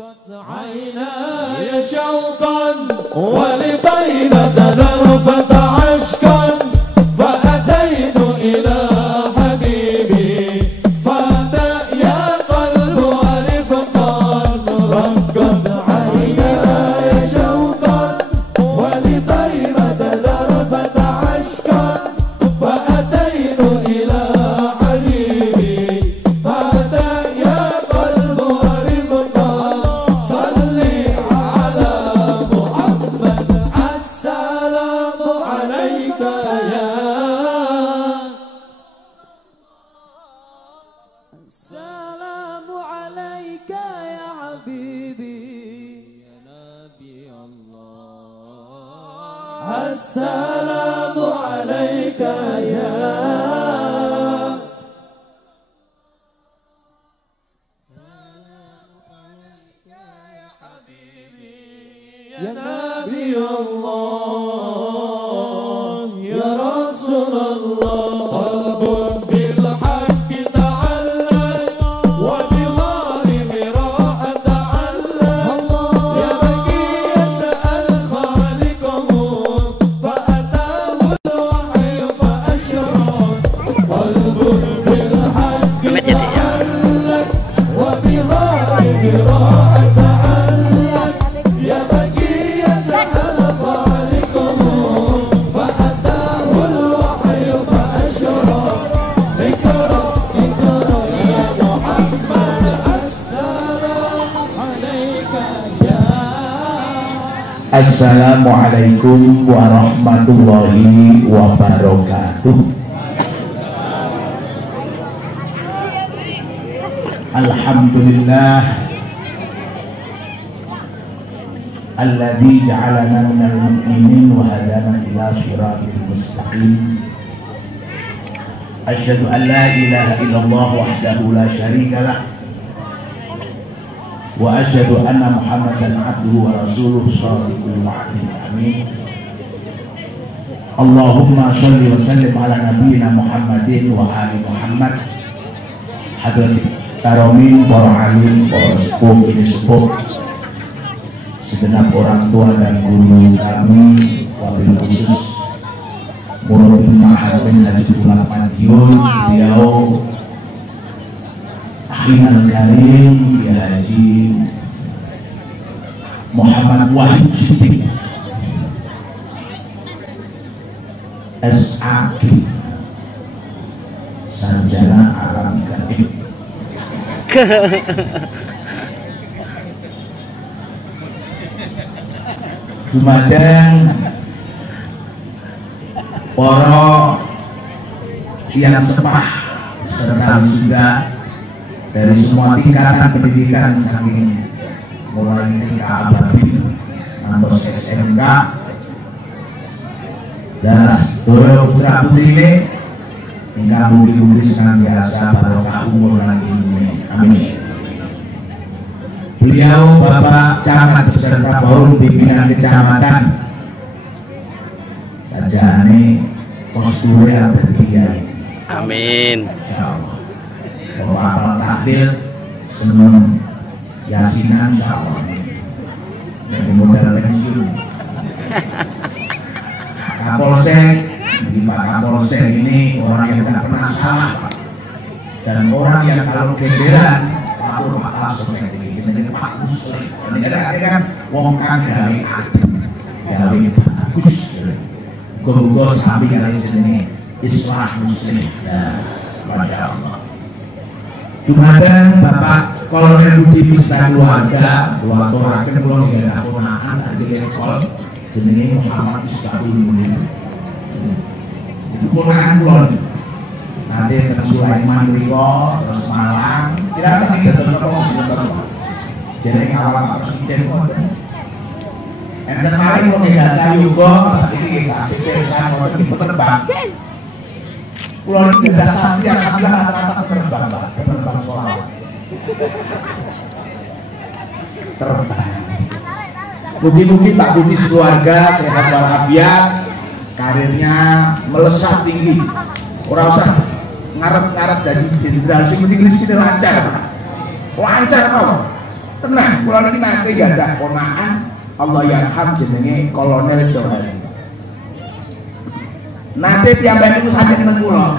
عيناي شوقا ولطيلة ذرفة عشقا فأتيت إلى حبيبي فأتى يا قلب ورفقا رقت عيناي شوقا ولطيلة ذرفة عشقا فأتيت إلى حبيبي فأتى يا قلب ورفقا السلام عليك يا حبيبي يا نبي الله السلام عليك يا حبيبي يا نبي الله يا رسول الله قلب بالحق تعلق وبغار حراء تعلق يا بكي يسأل خالقه فأتاه الوحي فأشرق قلب بالحق تعلق وبغار حراء تعلق يا بكي يسأل خالقه فأتاه الوحي فأشرق اقرأ اقرأ يا محمد السلام عليك يا Assalamualaikum warahmatullahi wabarakatuh. Alhamdulillah alladzi ja'alana minal mu'minin wa hadana ila shiratil mustaqim. Asyhadu an la ilaha illallah wahdahu la syarika lah wa asyhadu anna Muhammadan abduhu wa rasuluhu shadiqul wa'dil amin. Allahumma sholli wa sallim ala nabiyyina Muhammadin wa ali Muhammad. Hadirin karomin, para alim, para sepuh, ini sepuh, segenap orang tua dan guru kami, wabil khusus Murabbi Mahamin Haji Pulang Madiun, beliau Akhirul Karim ya Haji Muhammad Wahid Siddiq SAG Sarjana Alam Gaib. Dumateng para yang sepah serta wisuda dari semua tingkatan pendidikan saking mulai TK Ababil, ngantos SMK dan seluruh putra putri ini hingga murid-murid senantiasa barokah umur dan ilmu. Amin. Beliau Bapak Camat beserta forum pimpinan kecamatan saja ini posturnya bertiga. Amin. Insyaallah. Bapak takbir seneng yasinan insyaallah. Dari modal pensiun. Kapolsek, di Pak Kapolsek ini orang yang tidak pernah salah, Pak. Dan orang yang kalau genderan lapor Pak Kapolsek ini jenenge Pak Muslim. Ini kan wong kang gawe adem, gawe bagus. Gonggo sapi kali jenenge Islah Muslim. Ya, Masya Allah. Dumateng Bapak Kolonel Budi Mister Keluarga, aturaken kula nggih ponakan sadaya kol jenenge Muhammad Istabul Munir. Ponakan kula nanti teng Sulaiman mriko terus Malang, kira sakit dateng kok. Jenenge awal Pak Presiden kok. Enten mari kok data yuga saiki kasih pesan kok terbang. Kula tidak santri alhamdulillah rata-rata terbang, Pak. Terbang soal. Terbang. Mugi-mugi Pak Budi keluarga sehat walafiat, karirnya melesat tinggi. Ora usah ngarep-ngarep jadi jenderal sing penting rezeki lancar. Lancar kok. Tenang, kula niki nate gadah ponakan Allah yarham jenenge Kolonel Johari. Nate piyambake niku saged nang kula.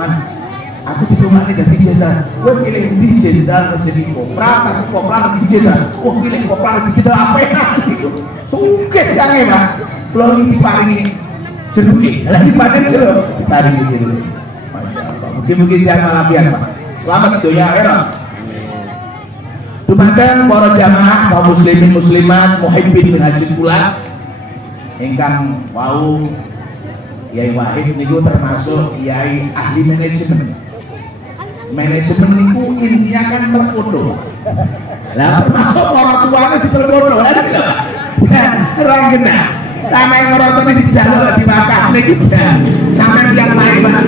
Mas, aku diplomane dadi jenderal. Kowe pilih di jenderal resmi kopral, aku kopral di jenderal. Oh, pilih kopral di jenderal apa enak niku. Sugih jange, Pak. Kula niki diparingi jeruke. Lah diparingi jeruk, diparingi jeruk. Masyaallah. Mugi-mugi sehat walafiat, Pak. Selamat dunia akhirat. Dumateng para jamaah kaum muslimin muslimat muhibbin bin haji kula ingkang wau Kiai Wahid niku termasuk kiai ahli manajemen. Manajemen niku intinya kan perkodo. Lah termasuk orang tuane diperkodo. Ora kena. Sampai ngrotone dijaluk dimakan niku jan. Sampai yang lain Pak.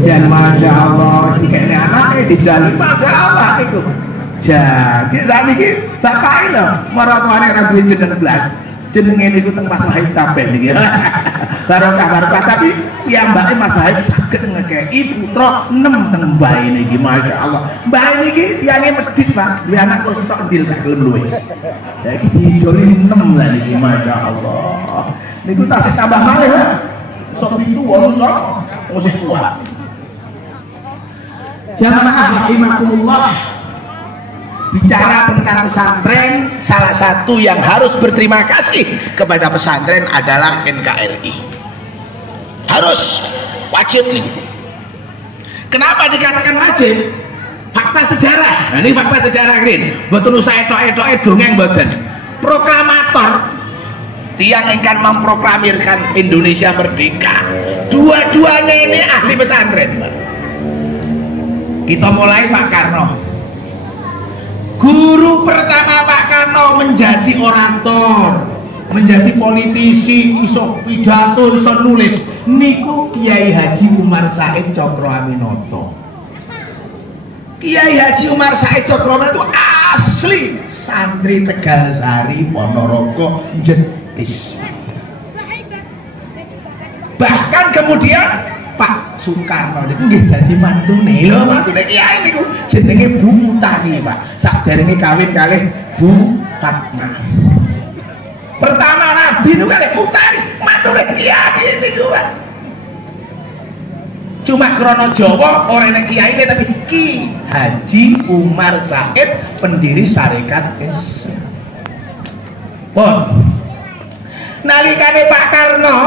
Ya masya Allah, dikene anake dijaluk masya Allah iku. Jadi saat ini bapak ini marah-marah yang duwe jeneng blas jenenge niku teng masalah tabel niki barokah tapi piyambake masalah saged ngekeki putra 6 teng mbae niki masyaallah mbae niki tiyange medhit Pak duwe anak kok tok ndil gak gelem luwe saiki dijoli 6 lah niki masyaallah niku tasih tambah malih ya sok 7 8 sok mesti kuat jamaah rahimakumullah. Bicara tentang pesantren, salah satu yang harus berterima kasih kepada pesantren adalah NKRI. Harus, wajib nih. Kenapa dikatakan wajib? Fakta sejarah. Nah, ini fakta sejarah Green. Betul saya etok-etok dongeng boten. Proklamator tiang ingkang memproklamirkan Indonesia merdeka. Dua-duanya ini ahli pesantren. Kita mulai Pak Karno. Guru pertama Pak Karno menjadi orator, menjadi politisi, iso pidato, iso nulis. Niku Kiai Haji Umar Said Cokroaminoto. Kiai Haji Umar Said Cokroaminoto itu asli santri Tegalsari Ponorogo Jetis. Bahkan kemudian Pak Soekarno niku nggih dadi mantune lho, mantune kiai niku jenenge Bu Utami, Pak. Sakderenge kawin kalih Bu Fatmah. Pertama Nabi niku kalih Utami, mantune kiai niku, Pak. Cuma krono Jawa ora nek kiai tapi Ki Haji Umar Said pendiri Sarekat Islam. Pun nalikane Pak Karno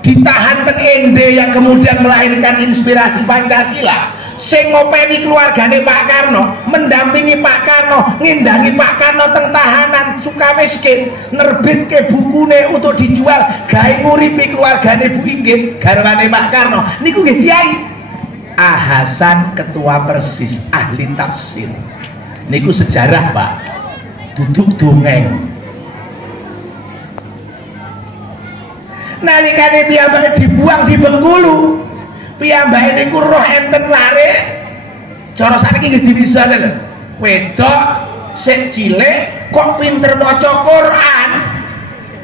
ditahan teng Ende yang kemudian melahirkan inspirasi Pancasila, sing ngopeni keluargane Pak Karno, mendampingi Pak Karno, ngindangi Pak Karno teng tahanan Sukamiskin, nerbitke bukune untuk dijual, gawe nguripi keluargane Bu Inggit, garwane Pak Karno. Niku nggih Kiai Hasan Ketua Persis, ahli tafsir. Niku sejarah Pak, duduk dongeng. Nalikane piyambake dibuang di Bengkulu, piyambake niku roh enten lare. Cara sakniki nggih dirisane lho. Wedok sik cilik kok pinter maca Quran.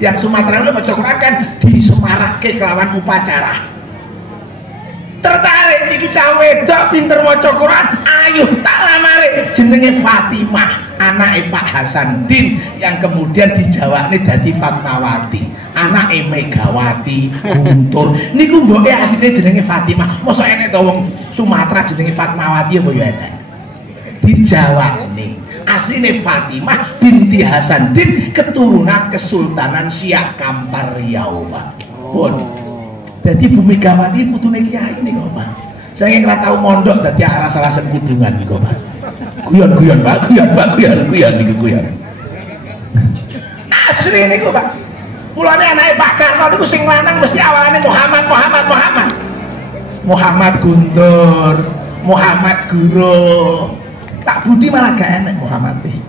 Yang Sumatera lho maca Quran kan disemarake kelawan upacara. Tertarik iki cah wedok pinter maca Quran, ayo tak lamare. Jenenge Fatimah, anake Pak Hasanuddin yang kemudian dijawabne dadi Fatmawati. Anake Megawati Guntur niku mboke asline jenenge Fatimah. Mosok enek to wong Sumatera jenenge Fatmawati apa ya enek? Dijawabne asline Fatimah binti Hasanuddin, keturunan Kesultanan Siak Kampar Riau, Pak. Pun. Jadi Bu Megawati putune kiai niku, Pak. Saya ora tau mondok dadi aras-arasen kudungan niku, Pak. Guyon-guyon, Pak. Guyon niku guyon. Asli niku, Pak. Mulane anake Pak Karno niku sing lanang mesti awalane Muhammad Guntur, Muhammad Guru. Tak budi malah gak enak Muhammad iki.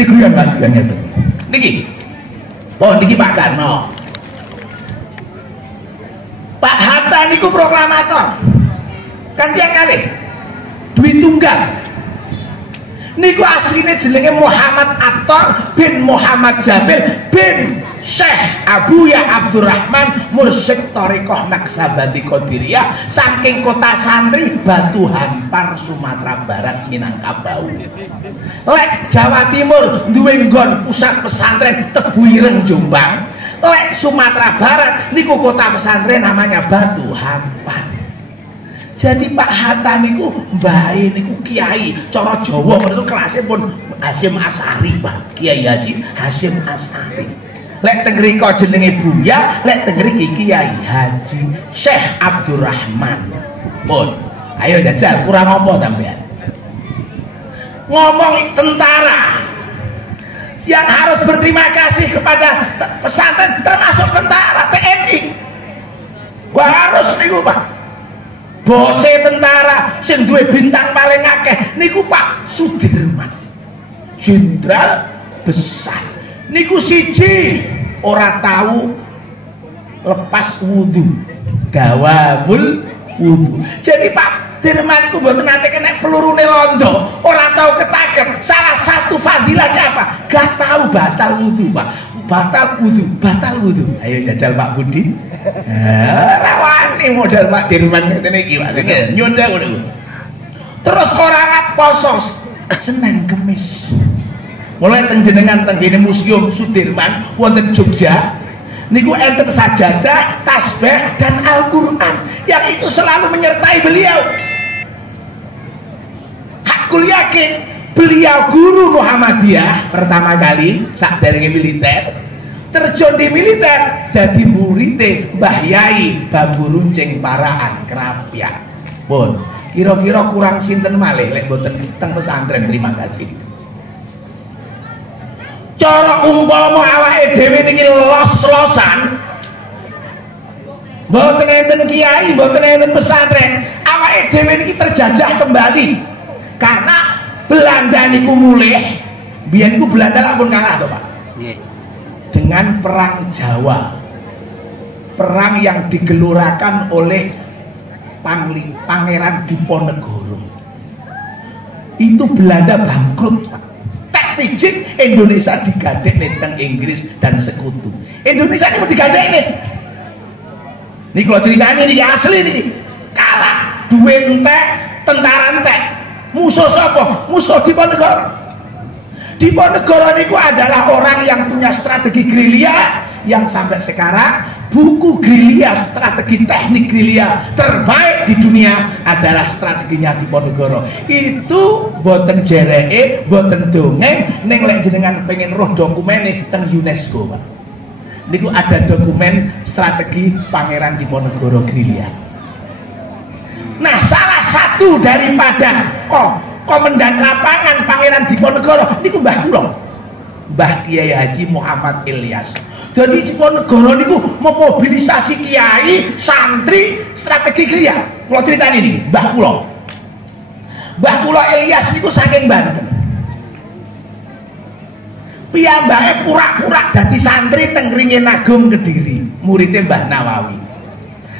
Iku yang Pak ngene. Niki. Oh, niki Pak Karno. Pak Hatta niku proklamator. Kan tiang kali. Duit tunggal. Niku aslinya jenenge Muhammad Attor bin Muhammad Jamil bin Syekh Abuya Abdurrahman Mursyid Thariqah Naksabandi Qadiriyah saking kota santri Batu Hampar Sumatera Barat Minangkabau. Lek Jawa Timur duwe nggon pusat pesantren Tebu Ireng Jombang. Lek Sumatera Barat niku kota pesantren namanya Batu Hampar. Jadi Pak Hatta niku mbahe niku kiai cara Jawa menika kelasnya pun Hasyim Asari, Pak. Kiai Haji Hasyim Asari. Lek teng mriko jenenge Buya, lek teng mriki Kiai Haji Syekh Abdurrahman. Pun. Ayo jajal kurang apa sampean? Ngomong tentara yang harus berterima kasih kepada pesantren termasuk tentara TNI. Wah harus niku, Pak. Bose tentara sing duwe bintang paling akeh niku Pak Sudirman. Jenderal besar. Niku siji ora tahu lepas wudu, dawamul wudu. Jadi Pak Dirman iku mboten nate kena pelurune londo, ora tahu ketangkep. Salah satu fadilahnya apa? Gak tahu batal wudu, Pak. Batal wudu. Ayo jajal Pak Budi. Rawani modal Pak Dirman ngene iki, Pak. Nyun sewu niku. Terus ora ngat poso Senin Kemis. Mulai tenjenengan tenggene Museum Sudirman wonten Jogja niku enten sajadah, tasbih dan Al-Qur'an yang itu selalu menyertai beliau. Hakul yakin beliau guru Muhammadiyah pertama kali sakderenge militer, terjun di militer dadi murite Mbah Yai Bambu Runcing Paraan Krapyak. Pun kira-kira kurang sinten malih lek boten teng pesantren. Terima kasih. Cara umpama awake dhewe niki los-losan mboten enten kiai, mboten enten pesantren, awake dhewe niki terjajah kembali karena Belanda niku mulih. Biyen niku Belanda lampun kalah to, Pak. Dengan perang Jawa. Perang yang digelurakan oleh Pangeran Diponegoro. Itu Belanda bangkrut, Pak. Pijik Indonesia digandeng tentang Inggris dan sekutu. Indonesia ini mau digandeng nih. Nih kalau ceritanya ini asli nih. Kalah dua entek, tentara entek. Musuh siapa? Musuh Diponegoro. Diponegoro itu adalah orang yang punya strategi gerilya yang sampai sekarang buku gerilya, strategi teknik gerilya terbaik di dunia adalah strateginya Diponegoro. Itu boten jereke, boten dongeng, neng lek jenengan pengen roh dokumen teng UNESCO, Pak. Niku ada dokumen strategi Pangeran Diponegoro gerilya. Nah, salah satu daripada komandan lapangan Pangeran Diponegoro niku Mbah kula, Mbah Kiai Haji Muhammad Ilyas. Jadi Diponegoro niku memobilisasi kiai, santri, strategi gerilya. Kalau ceritanya ini, Mbah Kula Ilyas niku saking Banten. Piyambake pura-pura dadi santri teng Ringin Agung Kediri, muridnya Mbah Nawawi.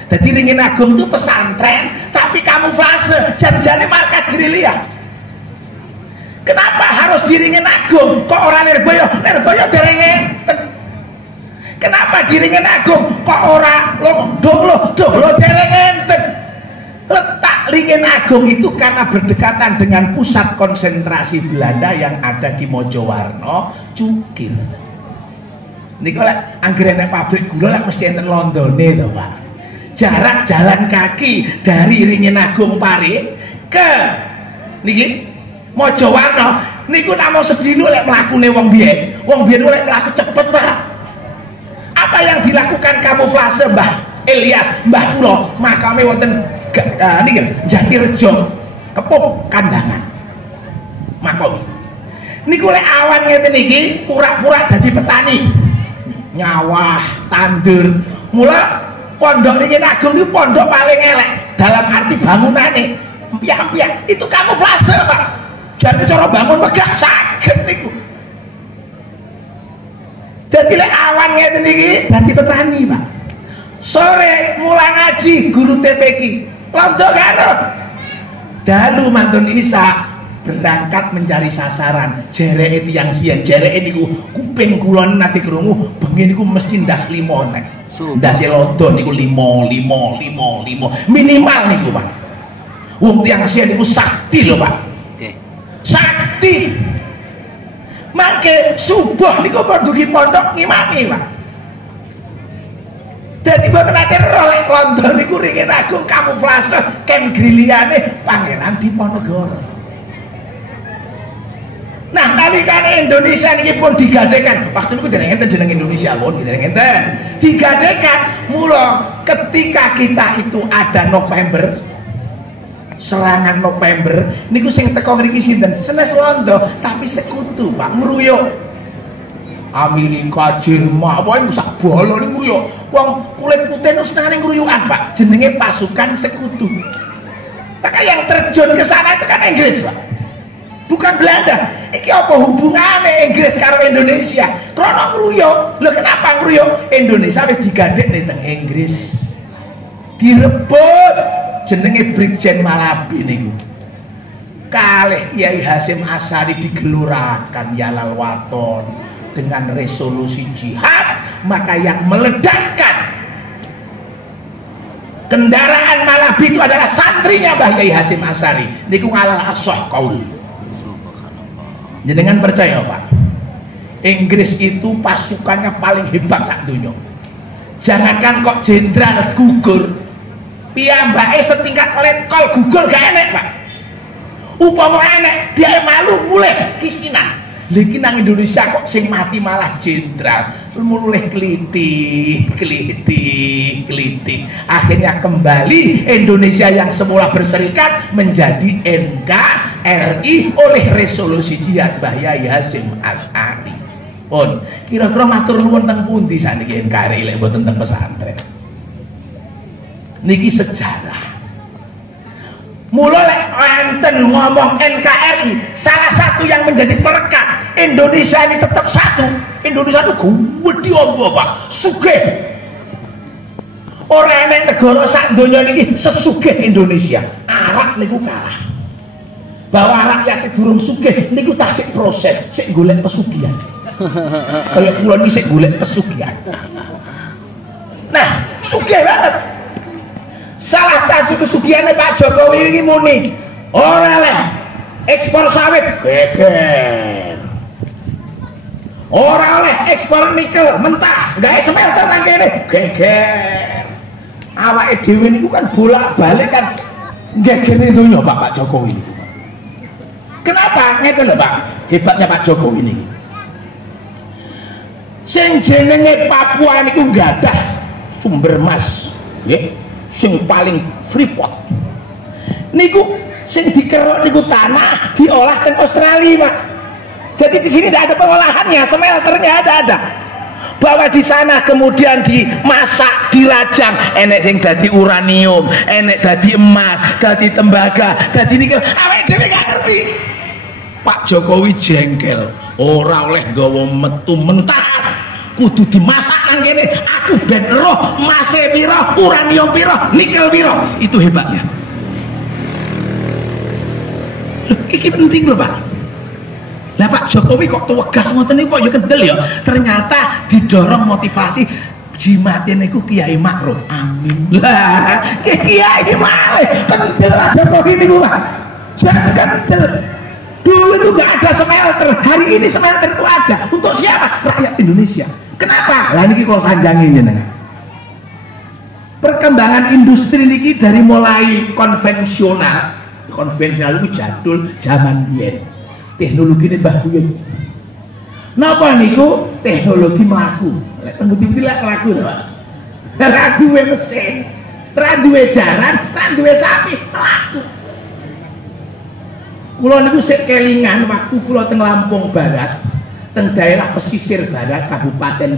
Jadi Ringin Agung itu pesantren, tapi kamuflase, jan-jane markas gerilya. Kenapa harus di Ringin Agung? Kok orang Nirboyo? Nirboyo dereng enten. Kenapa di Ringin Agung kok ora lo dereng enten? Letak Ringin Agung itu karena berdekatan dengan pusat konsentrasi Belanda yang ada di Mojowarno, Cukir. Niku lek anggere nek pabrik gula lek mesti enten Londone to, Pak. Jarak jalan kaki dari Ringin Agung Pare ke niki Mojowarno niku namung sedina lek mlakune wong biyen. Wong biyen lek mlaku cepet, Pak. Apa yang dilakukan kamuflase Mbah Ilyas, Mbah kula makame wonten niki Jatirejo Kepup Kandangan. Makom. Niku lek awan ngeten iki pura-pura dadi petani. Nyawah, tandur. Mula pondok Ringin Agung niku pondok paling elek dalam arti bangunane. Piak-piak itu kamuflase, Pak. Jadi cara bangun megah saged niku. Jadi lek awan ngeten iki dadi petani, Pak. Sore mulai ngaji guru TPQ. Londo karo dalu mantun Isa berangkat mencari sasaran. Jereke tiyang sian, jereke niku kuping kula nanti krungu bengi niku mesti ndas 5 nek. Ndase lodo niku 5 minimal niku, Pak. Wong tiyang sian niku sakti lho, Pak. Sakti. Mangke subuh niku dugi pondok ngimami, Pak. Dadi mboten ate rolek londo niku ringin agung kamuflase ken griliane Pangeran Diponegoro. Nah, nalikane Indonesia niki pun digadekan. Waktu niku dereng enten jeneng Indonesia pun dereng enten. Digadekan mula ketika kita itu ada November, serangan November niku sing teko ngriki sinten? Senes londo tapi sekutu, Pak, ngruyuk. Amerika, Jerman, apa yang sak bola ini ngruyuk. Wong kulit putih itu setengah ngruyukan, Pak. Jenenge pasukan sekutu. Maka yang terjun ke sana itu kan Inggris, Pak. Bukan Belanda. Iki apa hubungannya Inggris karo Indonesia? Krono ngruyuk. Lho kenapa ngruyuk? Indonesia wis digadek ning teng Inggris. Direbut jenenge Brigjen Malabi niku. Kalih Kiai Hasyim Asy'ari digelurakan Yalal Waton dengan resolusi jihad, maka yang meledakkan kendaraan Malabi itu adalah santrinya Mbah Kiai Hasyim Asy'ari niku ngalal ashah qaul. Jenengan percaya, Pak? Inggris itu pasukannya paling hebat sak dunia. Jangankan kok jenderal gugur, piyambake setingkat letkol gugur gak enek, Pak. Upama enek dia malu mulai kisinan. Lagi nang Indonesia kok sing mati malah jenderal, mulai keliti. Akhirnya kembali Indonesia yang semula berserikat menjadi NKRI oleh resolusi jihad Mbah Kiai Hasyim Asy'ari. Pun kira-kira matur nuwun teng pundi saniki NKRI lek mboten teng pesantren. Niki sejarah. Mula lek enten ngomong NKRI, salah satu yang menjadi perekat Indonesia ini tetap satu. Indonesia itu gede apa, Pak? Sugih. Ora enek negara sak donya niki sesugih Indonesia. Arab niku kalah. Bahwa rakyat durung sugih niku tasik proses, sik golek pesugihan. Kayak kula niki sik golek pesugihan. Nah, sugih banget. Salah satu kesugihannya Pak Jokowi ini muni ora leh ekspor sawit geger, ora leh ekspor nikel mentah gawe smelter nang kene geger. Awake dhewe niku kan bolak-balik kan gegene donya Pak Jokowi niku. Kenapa? Ngeten lho, Pak, hebatnya Pak Jokowi niki. Sing jenenge Papua niku nggadah sumber emas, nggih. Sing paling Freeport niku sing dikeruk niku tanah diolah ke Australia, Pak. Jadi di sini tidak ada pengolahannya, smelternya ada. Bahwa di sana kemudian dimasak, dirajang, enek sing dadi uranium, enek dadi emas, dadi tembaga, dadi nikel. Awake dhewe gak ngerti. Pak Jokowi jengkel, ora oleh gawa metu mentah. Kudu dimasak nang kene. Aku ben roh mase pira, uranium pira, nikel pira. Itu hebatnya. Loh, iki penting loh, Pak. Lah Pak Jokowi kok tewegas ngoten niku kok ya kendel ya. Ternyata didorong motivasi jimate niku Kiai Ma'ruf. Amin. Lah, Kiai malah kendel Jokowi niku, Pak. Jangan kendel. Dulu itu gak ada smelter, hari ini smelter itu ada. Untuk siapa? Rakyat Indonesia. Kenapa? Lah niki kok sanjange jenengan. Perkembangan industri niki dari mulai konvensional itu jadul zaman biyen. Teknologi ini Mbah Buyut. Napa niku teknologi mlaku. Lek teng budi lek mlaku lho, Pak. Ora duwe mesin, ora duwe jaran, ora duwe sapi, mlaku. Kula niku sik kelingan waktu kula teng Lampung Barat, teng daerah pesisir barat Kabupaten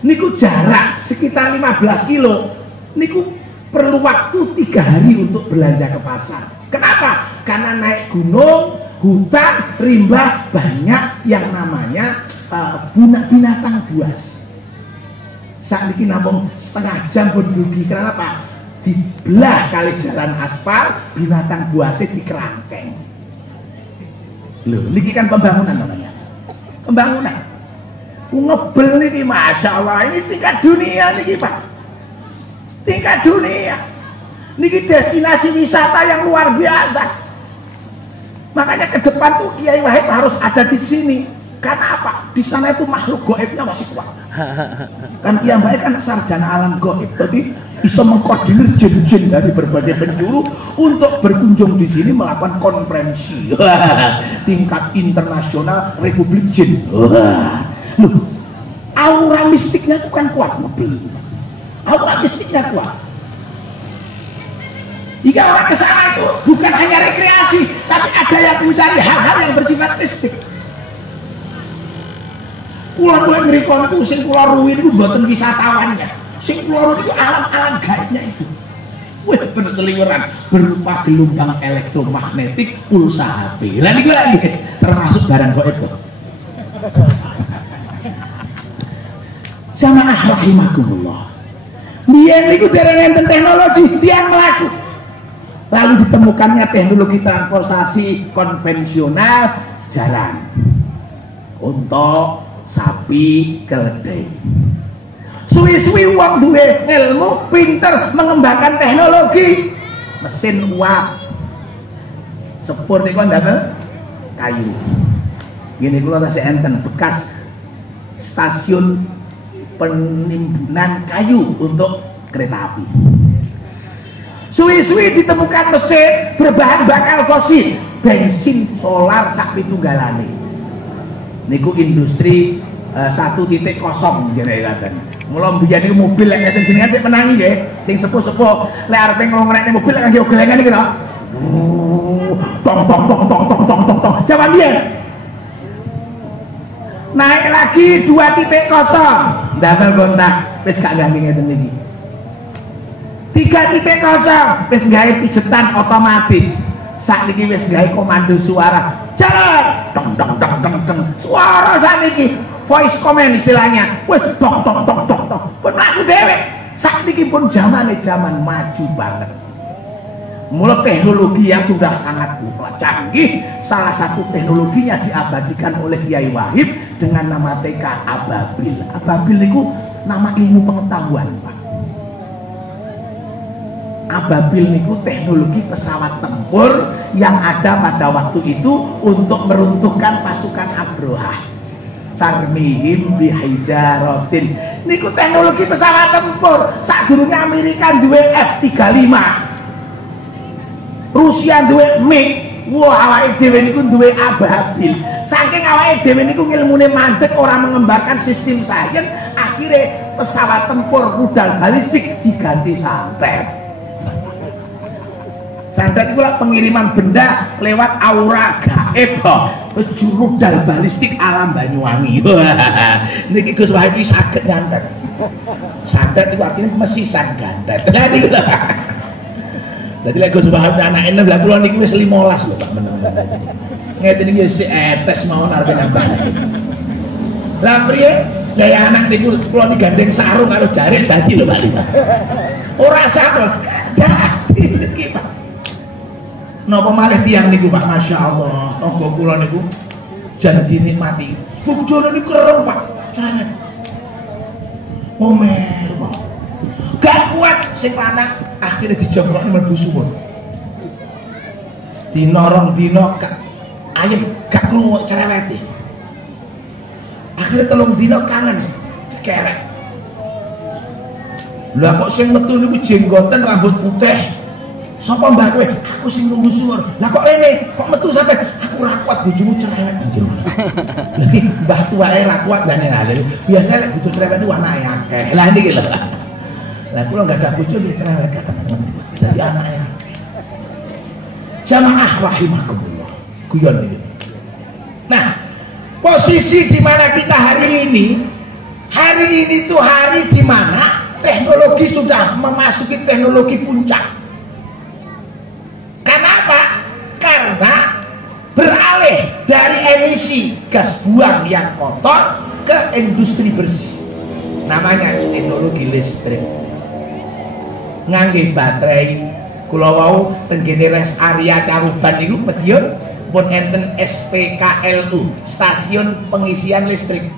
niku jarak sekitar 15 kilo. Niku perlu waktu 3 hari untuk belanja ke pasar. Kenapa? Karena naik gunung, hutan, rimba, banyak yang namanya binatang buas. Saat ini namun setengah jam berdugi. Kenapa? Dibelah kali jalan aspal, binatang buasnya dikerangkeng. Loh, niki kan pembangunan namanya. Pembangunan. Ngebel niki Masya Allah, ini tingkat dunia niki Pak. Tingkat dunia. Niki destinasi wisata yang luar biasa. Makanya ke depan tuh Kiai Wahid harus ada di sini. Karena apa? Di sana itu makhluk gaibnya masih kuat. Kan Kiai Wahid kan sarjana alam gaib. Jadi bisa mengkoordinir jin-jin dari berbagai penjuru untuk berkunjung di sini melakukan konferensi tingkat internasional Republik Jin. Loh, aura mistiknya itu kan kuat mobil. Aura mistiknya kuat. Jika orang ke sana itu bukan hanya rekreasi, tapi ada yang mencari hal-hal yang bersifat mistik. Pulau ngrikon itu sing kula ruwin itu mboten wisatawannya. Sing kula ruwin itu alam-alam gaibnya itu. Wih, bener seliweran berupa gelombang elektromagnetik pulsa HP. Lah niku lagi termasuk barang gaib kok. Jamaah rahimakumullah. Biyen niku dereng enten teknologi tiang mlaku. Lalu ditemukannya teknologi transportasi konvensional jalan untuk sapi keledai. Suwi-suwi wong duwe ilmu pinter mengembangkan teknologi mesin uap. Sepur niku ndamel kayu. Gini kula tasih enten bekas stasiun penimbunan kayu untuk kereta api. Suwi-suwi ditemukan mesin berbahan bakar fosil, bensin solar sak pitunggalane. Niku industri 1.0 kira-kira. Mula mbiyen niku mobil lek ngeten jenengan sik menangi nggih. Sing sepuh-sepuh lek arepe nglongrekne mobil lek nganggo gelengan iki to. Tong tong tong tong tong tong tong tong. Jaman biyen. Naik lagi 2.0. Ndamel kontak wis gak ganti ngeten iki. 3.0 wis gawe pijetan otomatis. Sakniki wis gawe komando suara. Jalan tong tong tong tong tong. Suara sakniki voice command istilahnya. Wis tong tong tong tong tong. Pun laku dhewe. Sakniki pun zaman maju banget. Mulai teknologi yang sudah sangat canggih, salah satu teknologinya diabadikan oleh Kiai Wahid dengan nama TK Ababil. Ababil itu nama ilmu pengetahuan, Pak. Ababil itu teknologi pesawat tempur yang ada pada waktu itu untuk meruntuhkan pasukan Abrohah. Tarmihim bihijaratin. Niku teknologi pesawat tempur. Sadurunge Amerika duwe F-35. Rusia duwe MiG. Wah, awake dhewe niku duwe Ababil. Saking awake dhewe niku ngilmune mandek ora mengembangkan sistem sains, akhirnya pesawat tempur rudal balistik diganti santet. Santet itu pengiriman benda lewat aura gaib, rudal balistik alam Banyuwangi. Niki Gus Wahid iki saged nyantet. Santet itu artinya mesisan gantet. Jadi lek Gus Wahid anake enem lah kula niki wis 15 lho Pak menawa. Ngeten iki wis etes mawon arep nambah. Lah priye? Gaya anak niku kula digandeng sarung karo jarik dadi lho Pak. Ora satu. Dadi iki Pak. Napa malih tiyang niku Pak, Masya Allah. Tangga kula niku jan dinikmati. Bojone niku kereng Pak. Jaret. Omel Pak. Gak kuat sing lanang akhirnya dijongkokne mlebu suwun. Dinorong dino ayem gak krungu cerewete. Akhirnya 3 dino kangen kerek. Lah kok sing metu niku jenggoten rambut putih. Sapa mbak kowe? Aku sing nunggu suwur. Lah kok rene? Kok metu sampe aku ra kuat bojomu cerewet njero. Lagi mbah tuwae ra kuat gane lha. Biasa lek bojo cerewet itu anake akeh. Lah niki lho. Lah kula enggak ada bojo nggih cerewet ketemu. Dadi anake akeh. Jamaah rahimakumullah. Guyon iki. Nah, posisi di mana kita hari ini tuh hari di mana teknologi sudah memasuki teknologi puncak. Kenapa? Karena beralih dari emisi gas buang yang kotor ke industri bersih. Namanya teknologi listrik. Ngangge baterai. Kula wau teng kene rest area Caruban niku Medion pun enten SPKLU, stasiun pengisian listrik.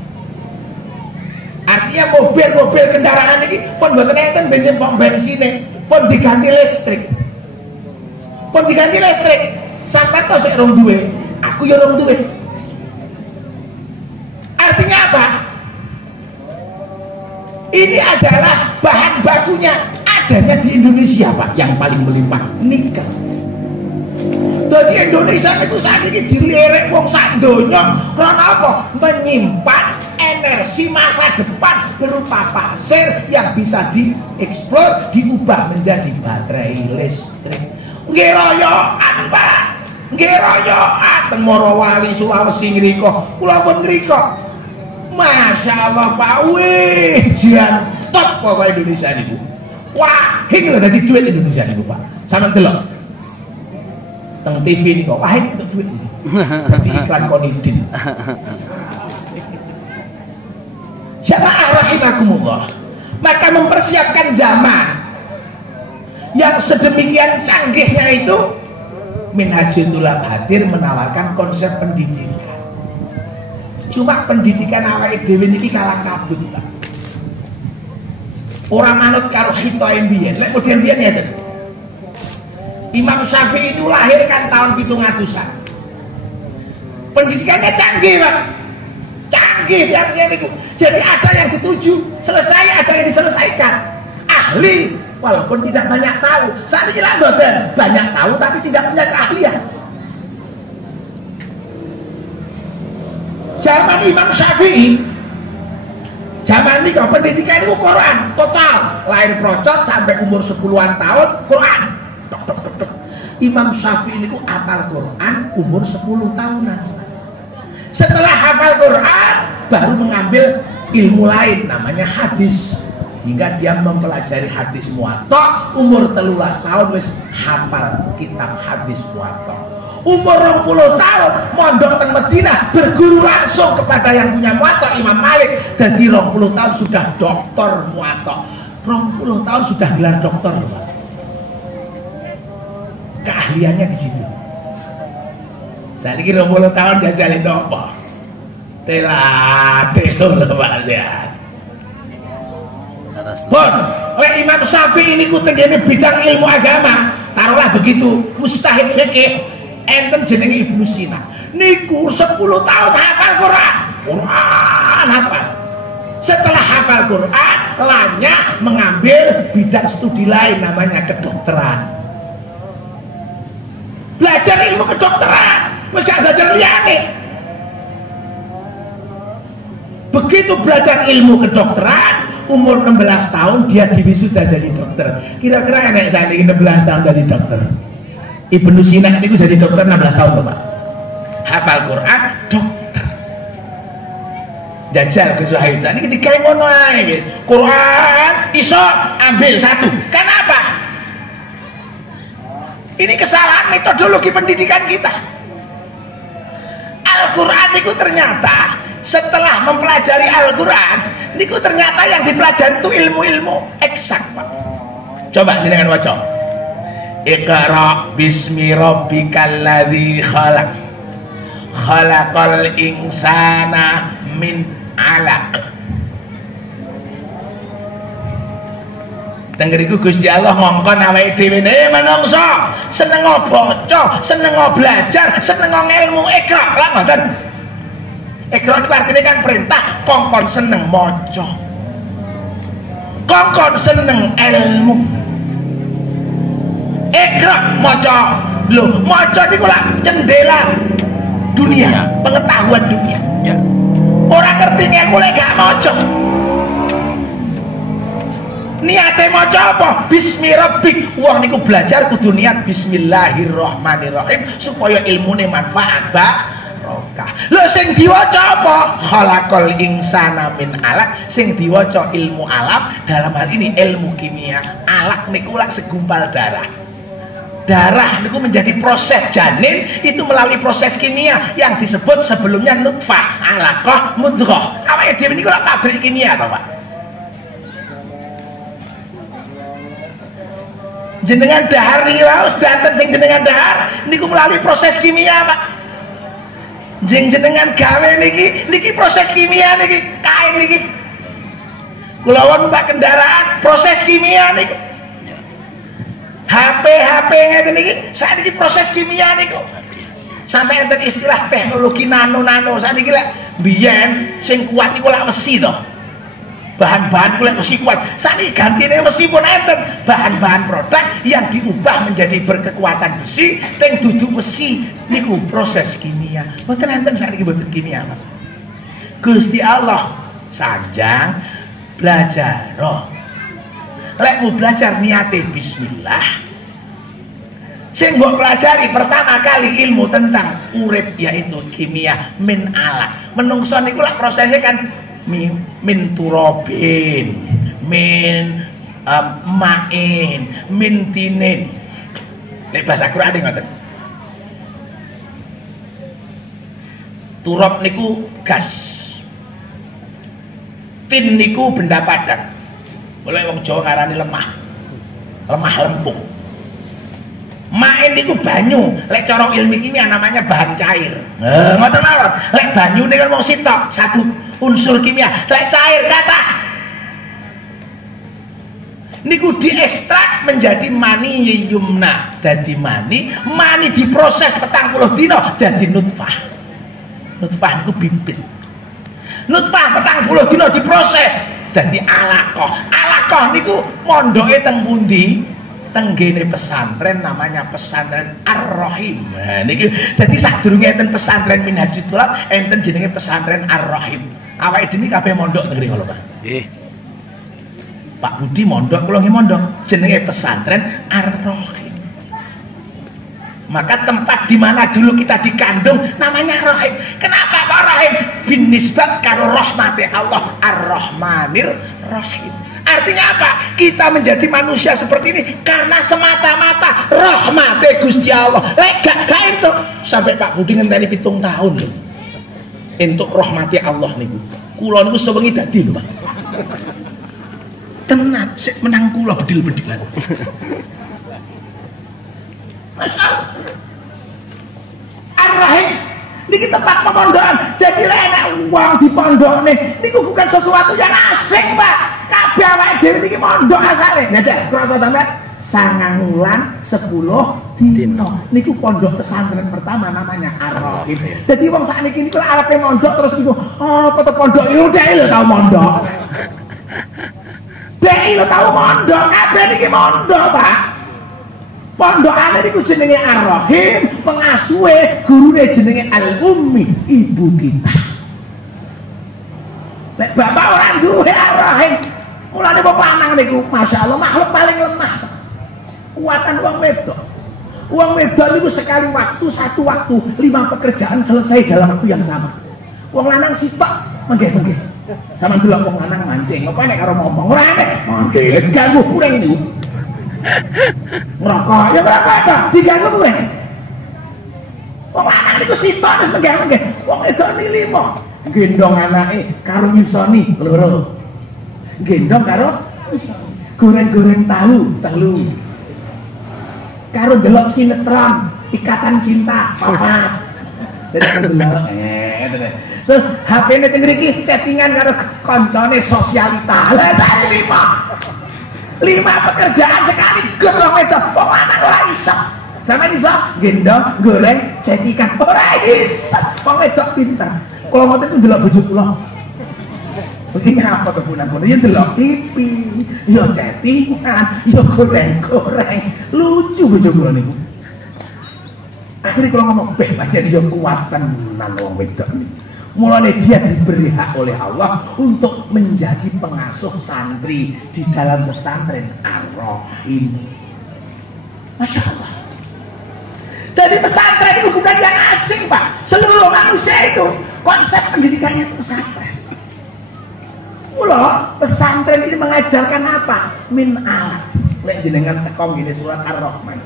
Artinya mobil-mobil kendaraan ini pun mboten enten bensin pom bensin, pun diganti listrik. Pun diganti listrik. Sampai to sik rong duwe, aku ya rong duwe. Artinya apa? Ini adalah bahan bakunya adanya di Indonesia, Pak, yang paling melimpah, nikel. Jadi Indonesia itu saat ini dilirik wong sak donya karena apa? Menyimpan energi masa depan berupa pasir yang bisa dieksplor, diubah menjadi baterai listrik. Nggih royokan, Pak. Nggih royokan teng Morowali Sulawesi ngriko. Kula pun ngriko. Masya Allah, Pak. Wih, jan top pokoke Indonesia niku. Wah, iki lho dadi duit Indonesia niku, Pak. Sampeyan delok. Teng TV niku, wah iki untuk duit. Dadi iklan Konidin. Jamaah rahimakumullah. Maka mempersiapkan zaman yang sedemikian canggihnya itu, Minhajul Tulab hadir menawarkan konsep pendidikan. Cuma pendidikan awake dhewe niki kalah kabut, Pak. Ora manut karo hitoe mbiyen. Lek model mbiyen ya, Imam Syafi'i itu lahir kan tahun 700-an. Pendidikannya canggih, Pak. Canggih yang itu. Jadi ada yang dituju, selesai, ada yang diselesaikan. Ahli, walaupun tidak banyak tahu. Saat ini lah mboten, banyak tahu tapi tidak punya keahlian. Zaman Imam Syafi'i, zaman ini kok pendidikan itu Quran total, lahir procot sampai umur 10-an tahun Quran. Imam Syafi'i ini hafal Quran umur 10 tahunan. Setelah hafal Quran baru mengambil ilmu lain namanya hadis, hingga dia mempelajari hadis muwatta. Umur 13 tahun wis hafal kitab hadis muwatta. Umur 20 tahun mondok teng Madinah, berguru langsung kepada yang punya muwatta, Imam Malik. Jadi 20 tahun sudah doktor muwatta. 20 tahun sudah gelar doktor, Pak. Keahliannya di situ. Saat ini 20 tahun dia jalin apa? Telat, Pak Sehat. Bon, oleh Imam Syafi'i ini kutenggene bidang ilmu agama, taruhlah begitu, mustahid fikih, enten jenenge Ibnu Sina. Niku 10 tahun hafal Quran hafal. Setelah hafal Quran, lanyah mengambil bidang studi lain namanya kedokteran. Belajar ilmu kedokteran, mesti belajar liyane. Begitu belajar ilmu kedokteran, umur 16 tahun dia diwisuda jadi dokter. Kira-kira enak saya ini 16 tahun jadi dokter. Ibnu Sina itu jadi dokter 16 tahun, Pak. Hafal Quran, dokter. Jajal kesuhaitan ini ketika ngono ae, guys. Quran iso ambil satu. Kenapa? Ini kesalahan metodologi pendidikan kita. Al-Quran itu ternyata setelah mempelajari Al-Quran, niku ternyata yang dipelajari itu ilmu-ilmu eksak, Pak. Coba dengan waca. Iqra bismi rabbikal ladzi khalaq. Khalaqal insana min 'alaq. Tenggeriku Gusti Allah ngongkon awake dhewe menungso seneng baca, seneng belajar, seneng ilmu. Ikra lah ngoten. Ikra itu artinya kan perintah, kongkon seneng maca, kongkon seneng ilmu. Ikra maca, lho maca niku lak jendela dunia, pengetahuan dunia. Ya. Orang ngerti ilmu lek gak maca. Niate maca apa? Bismi rabbik. Wong niku belajar kudu niat bismillahirrahmanirrahim supaya ilmune manfaat barokah. Lho sing diwaca apa? Khalaqal insana min alaq. Sing diwaca ilmu alam, dalam hal ini ilmu kimia. Alaq niku lak segumpal darah. Darah niku menjadi proses janin itu melalui proses kimia yang disebut sebelumnya nutfah, alaqah, mudghah. Awake dhewe niku lak pabrik kimia to, Pak. Jenengan dahar niki wae sedanten sing jenengan dahar niku melalui proses kimia, Pak. jenengan gawe niki proses kimia niki kain niki. Kula wong numpak kendaraan proses kimia niki. HP ngeten niki sakniki proses kimia niku. Sampai enten istilah teknologi nano sakniki lek biyen sing kuat iku lek mesi to. Bahan-bahan kulit mesi kuat. Sakniki gantine mesi pun enten bahan-bahan produk yang diubah menjadi berkekuatan besi, teng duduk besi niku proses kimia. Mboten enten sakniki mboten kimia, Mas. Gusti Allah sanjang belajar roh. Lek mau belajar niate bismillah. Sing mbok pelajari pertama kali ilmu tentang urip yaitu kimia min alat. Menungso niku lek prosesnya kan min turobin, min main, min tinin. Lek bahasa Quran ngoten. Turab niku gas. Tin niku benda padat. Boleh wong Jawa ngarani lemah lempung. Main niku banyu, lek cara ilmu kimia namanya bahan cair. Ngoten mawon. Lek banyu niku kan wong sitok, satu unsur kimia. Lek cair kata niku diekstrak menjadi mani yumna. Dadi mani diproses 40 dina dadi nutfah. Nutfah niku bibit. Nutfah 40 dina diproses dadi alaqah niku mondoke teng pundi? Tenggene pesantren namanya pesantren Ar-Rahim. Nah niki dadi sadurunge enten pesantren Minhajul Thalab enten jenenge pesantren Ar-Rahim. Awake dhewe kabeh mondok teng mriki lho, Pak. Nggih. Pak Budi mondok, kula nggih mondok. Jenenge pesantren Ar-Rahim. Maka tempat di mana dulu kita dikandung namanya Rahim. Kenapa Pak Rahim? Bin nisbat karo rahmati Allah Ar-Rahmanir Rahim. Artinya apa? Kita menjadi manusia seperti ini karena semata-mata rahmati Gusti Allah. Lek gak entuk sampai Pak Budi ngenteni 7 tahun lho. Entuk rahmati Allah niku. Kula niku sewengi dadi lho, Pak. Tenan sik menang kula bedil-bedilan. Masyaallah. Ar-Rahim niki tempat pemondokan. Jadi lek enek uang di pondokne niku bukan sesuatu yang asing, Pak. Kabeh awake dhewe niki mondok asale. Nah, krasa sampean 9 wulan 10 dina. Niku pondok pesantren pertama namanya Ar-Rahim. Dadi wong sakniki niku arepe mondok terus niku, oh, foto pondok iki dhek lho tau mondok. Dhek lho tau mondok, kabeh niki mondok, Pak. Pondokane niku jenenge Ar-Rahim, pengasuhe gurune jenenge Al-Ummi, ibu kita. Nek bapak ora duwe Ar-Rahim, mulane wong lanang niku masyaallah makhluk paling lemah. Kuatan wong wedok. Wong wedok niku sekali waktu, satu waktu 5 pekerjaan selesai dalam waktu yang sama. Wong lanang sitok menggeh-menggeh. Sama delok wong lanang mancing, apa nek karo ngomong ora enek. Mancing ganggu kurang niku. Ngerokok ya ngerokok apa? Diganggu kuwe. Wong lanang niku sitok wis menggeh-menggeh. Wong wedok ni 5. Gendong anake karo nyusoni 2. Gendong karo goreng-goreng tahu 3. Karo delok sinetron Ikatan Cinta 4. Terus HP-ne teng mriki chattingan karo koncone sosialita. Lah 5 pekerjaan sekaligus wong wedok. Wong lanang ora iso. Sampeyan iso gendong, goreng, chattingan ora iso. Wong wedok pinter. Kalau ngoten itu delok bojo kula. Iki ngapa kepunan-punan ya delok TV, ya chattingan, ya goreng-goreng. Lucu bojo kula niku. Akhirnya kalau ngomong beh pancen yo kuat tenan wong wedok niku. Mulane dia diberi hak oleh Allah untuk menjadi pengasuh santri di dalam pesantren Ar-Rahim. Masya Allah. Jadi pesantren itu bukan yang asing, Pak. Seluruh manusia itu konsep pendidikannya itu pesantren. Mula pesantren ini mengajarkan apa? Min alat. Lek jenengan tekom gini surat Ar-Rahman.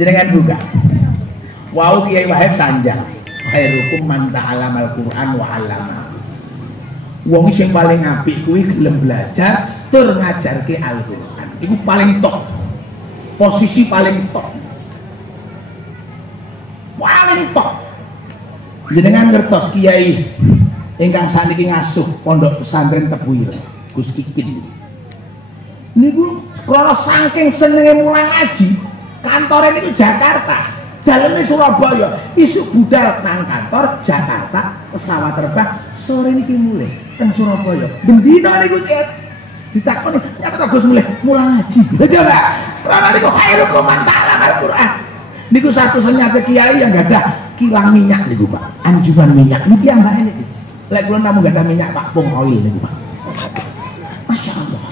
Jenengan buka. Wau Kiai Wahab sanjang. Khairukum man ta'allamal Qur'an wa 'allama. Wong sing paling apik kuwi gelem belajar tur ngajarke Al-Qur'an. Iku paling top. Posisi paling top. Paling top. Jenengan ngertos kiai ingkang saniki ngasuh pondok pesantren Tebuir, Gus Ikin. Niku kala saking senenge mulang ngaji, kantore niku Jakarta, daleme Surabaya, isuk budal nang kantor Jakarta, pesawat terbang sore niki mulih teng Surabaya. Bendina niku ditakoni, "Nyata Gus mulih mulang ngaji?" Lha coba, ora niku khairukum man ta'allama Al-Qur'an. Niku satu-satunya kiai yang gadah kilang minyak niku Pak, anjuran minyak niki yang mbak ini. Lek kula namung gadah minyak Pak Pung Oil niku Pak. Masya Allah.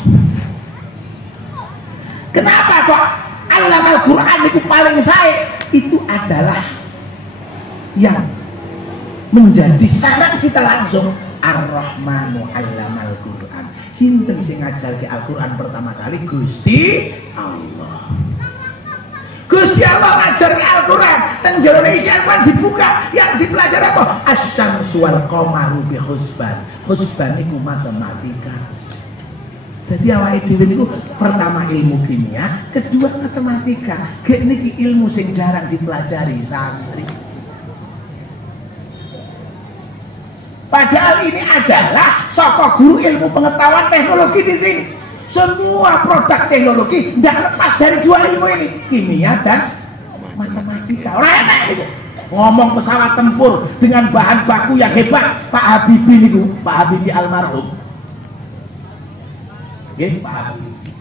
Kenapa kok alam Al-Quran itu paling saya? Itu adalah yang menjadi syarat kita langsung Ar-Rahmanu 'allamal Qur'an. Sinten sing ngajarke Al-Qur'an pertama kali? Gusti Allah. Gusti Allah ngajarke Al-Quran teng Indonesia kan dibuka yang dipelajari apa? Asy-syamsu wal qamaru bi husban. Husban iku matematika. Jadi awake dhewe niku pertama ilmu kimia, kedua matematika. Gek niki ilmu sing jarang dipelajari santri. Padahal ini adalah saka guru ilmu pengetahuan teknologi di sini. Semua produk teknologi tidak lepas dari dua ilmu ini, kimia dan matematika. Orang enak itu ngomong pesawat tempur dengan bahan baku yang hebat. Pak Habibie niku, Pak Habibie almarhum. Nggih, Pak Habibie.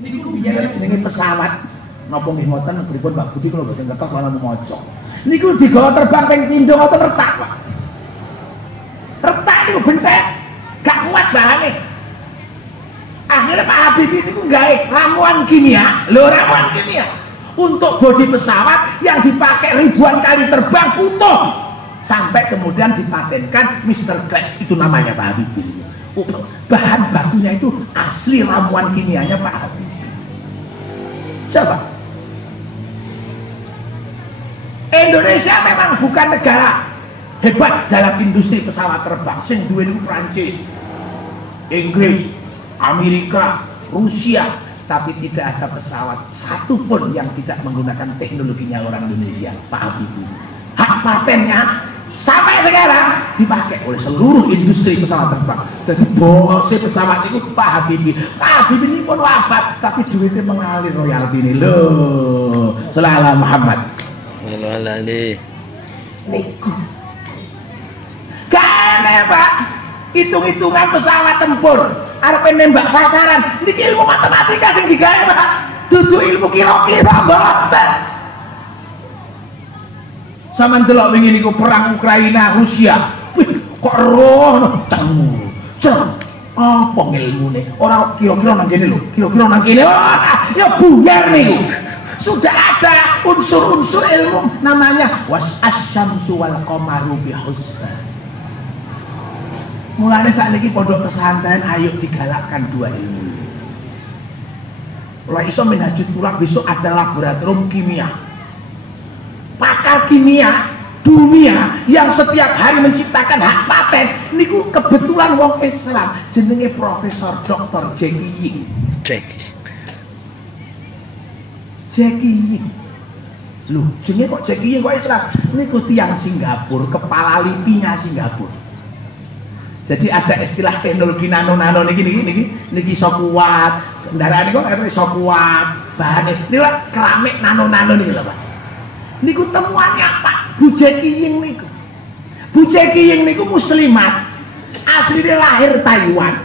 Niku biyen jenenge pesawat napa nggih ngoten pripun Pak Budi kula boten ngertos kula maca. Niku digawa terbang ping pindho ngoten retak, Pak. Retak niku bentek, gak kuat bahane. Akhirnya Pak Habibie itu gawe ramuan kimia, ramuan kimia untuk bodi pesawat yang dipakai ribuan kali terbang utuh sampai kemudian dipatenkan Mr. Crack, itu namanya Pak Habibie. Bahan bakunya itu asli ramuan kimianya Pak Habibie. Coba, Indonesia memang bukan negara hebat dalam industri pesawat terbang. Sing duwe niku Prancis, Inggris, Amerika, Rusia, tapi tidak ada pesawat satupun yang tidak menggunakan teknologinya orang Indonesia, Pak Habibie. Hak patennya sampai sekarang dipakai oleh seluruh industri pesawat terbang. Jadi bose pesawat itu Pak Habibie. Pak Habibie ini pun wafat, tapi duitnya mengalir royalti ini loh. Sallallahu Muhammad. Walali. Karena Pak, hitung-hitungan pesawat tempur. Arep nembak sasaran, niki ilmu matematika sing digawe Pak. Dudu ilmu kira-kira mboten. Sampeyan delok wingi niku perang Ukraina Rusia. Wih, kok roh ceng. Apa ilmune? Ora kira-kira nang kene lho. Kira-kira nang kene. Ya buyar niku. Sudah ada unsur-unsur ilmu namanya was-asyamsu wal qamaru bi husban. Mulanya saat ini pondok pesantren ayo digalakkan dua ilmu. Kalau iso menhajut pulang besok ada laboratorium kimia. Pakar kimia dunia yang setiap hari menciptakan hak paten. Niku kebetulan wong Islam jenenge Profesor Dr. Jackie Ying. Jackie Ying. Loh, jenenge kok Jackie Ying kok Islam? Niku tiang Singapura, kepala LIPI-nya Singapura. Jadi ada istilah teknologi nano niki iso kuat, kendaraan niku iso kuat, bahan niku keramik nano niki lho Pak. Niku temuannya Pak Bu Jackie Ying niku. Bu Jackie Ying niku muslimat, aslinya lahir Taiwan,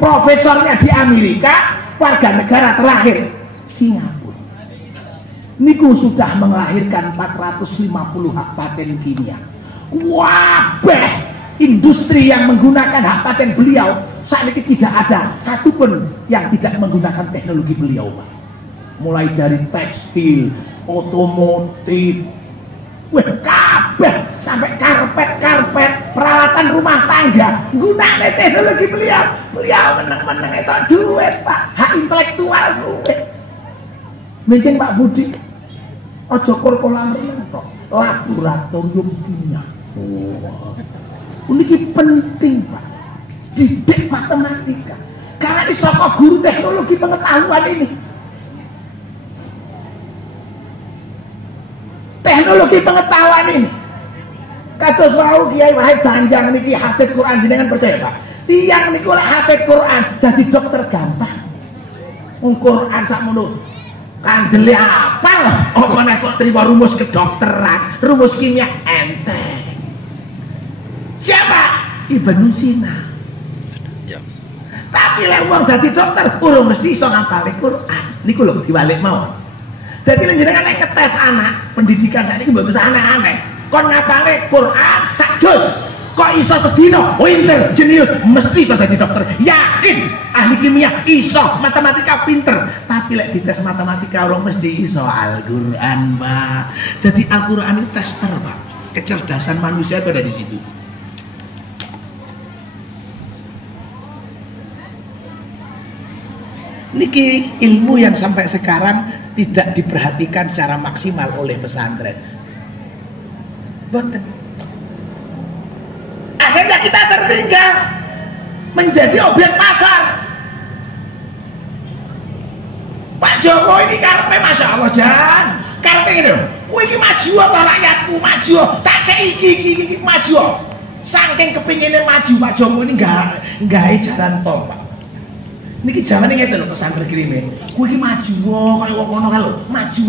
profesornya di Amerika, warga negara terakhir Singapura. Niku sudah melahirkan 450 hak paten kimia. Wabeh industri yang menggunakan hak paten beliau saat ini tidak ada satupun yang tidak menggunakan teknologi beliau Pak. Mulai dari tekstil, otomotif, kabeh sampai karpet, peralatan rumah tangga gunanya teknologi beliau. Beliau menang-menang itu duit Pak, hak intelektual duit. Mungkin Pak Budi ojo kolam renang laboratorium kimia. Ini penting Pak, didik matematika karena di saka guru teknologi pengetahuan ini. Teknologi pengetahuan ini Kados wau Kiai Wahid Danjang niki hafid Quran jenengan percaya Pak? Tiyang niku lek hafid Quran dadi dokter gampang. Wong Quran sakmono kandele apal, kok meneh kok trimo rumus kedokteran, rumus kimia enteng. Siapa? Ibnu Sina. Ya. Tapi lek wong dadi dokter urung mesti iso ngapal Quran. Niku lho diwalik mawon. Dadi nek jenengan nek ketes anak, pendidikan sakniki mbok bisa aneh-aneh. Kon ngapale Quran sak juz. Kok iso sedina pinter jenius mesti iso dadi dokter. Yakin ahli kimia iso, matematika pinter. Tapi lek dites matematika urung mesti iso Al-Qur'an, Pak. Jadi Al-Qur'an itu tester, Pak. Kecerdasan manusia itu ada di situ. Niki ilmu yang sampai sekarang tidak diperhatikan secara maksimal oleh pesantren. Boten. Akhirnya kita tertinggal menjadi objek pasar. Pak Joko ini karepe Masya Allah Jan, karepe ngene. Kowe iki maju apa rakyatku maju, tak kei iki maju. Saking kepingine maju Pak Joko ini gawe jalan tol, Pak. Niki jamane ngeten lho pesantren kirime. Kowe iki maju kaya wong ngono kae lho, maju.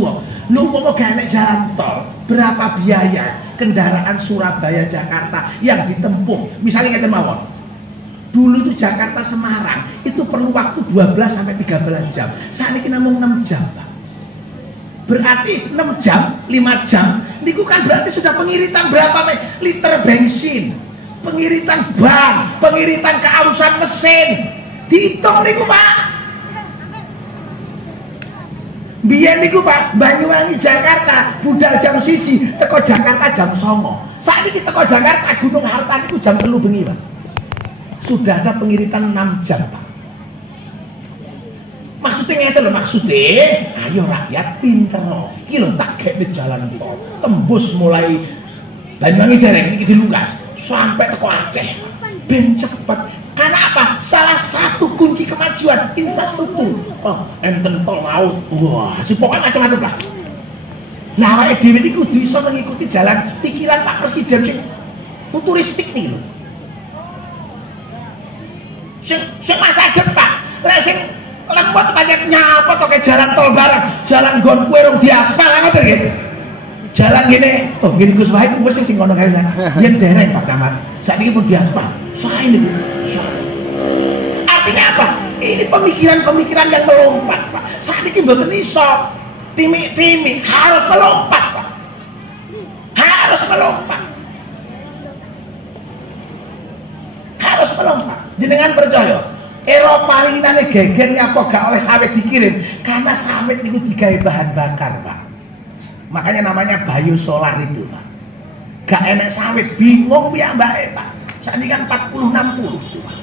Lho umpama gawe jalan tol, berapa biaya kendaraan Surabaya Jakarta yang ditempuh? Misalnya ngeten mawon. Dulu itu Jakarta Semarang itu perlu waktu 12 sampai 13 jam. Saat ini namung 6 jam, Pak. Berarti 6 jam, 5 jam. Niku kan berarti sudah pengiritan berapa liter bensin, pengiritan ban, pengiritan keausan mesin. Dihitung niku, Pak. Biyen niku Pak, Banyuwangi Jakarta budal jam 1, teko Jakarta jam 9. Saat ini teko Jakarta Gunung Harta niku jam 3 bengi, Pak. Sudah ada pengiritan 6 jam, Pak. Maksudnya ngeten lho, maksudnya ayo rakyat pinter loh. Iki lho tak gawe jalan tol tembus mulai Banyuwangi dereng iki dilukas sampai teko Aceh. Ben cepet. Karena apa? Salah satu kunci kemajuan infrastruktur. Oh, enten tol laut. Wah, si pokoknya macam-macam lah. Nah, awake dhewe niku kudu iso mengikuti jalan pikiran Pak Presiden sing futuristik nih lho. Sing masa depan. Lek sing lempot pancen nyapa kok ke jalan tol bareng, jalan nggon kuwe rung diaspal ngoten nggih. Jalan gini, oh gini Gus Wahid wis sing ngono kae. Yen dereng Pak Camat. Saiki pun diaspal. Sae niku. Artinya apa? Ini pemikiran-pemikiran yang melompat, Pak. Saat ini mboten iso timik-timik, harus melompat, Pak. Harus melompat. Harus melompat. Jenengan percaya? Eropa ini gegernya apa gak oleh sawit dikirim? Karena sawit itu digawe bahan bakar, Pak. Makanya namanya biosolar itu, Pak. Gak enak sawit, bingung ya Mbak, Pak. Saat ini kan 40-60 itu, Pak.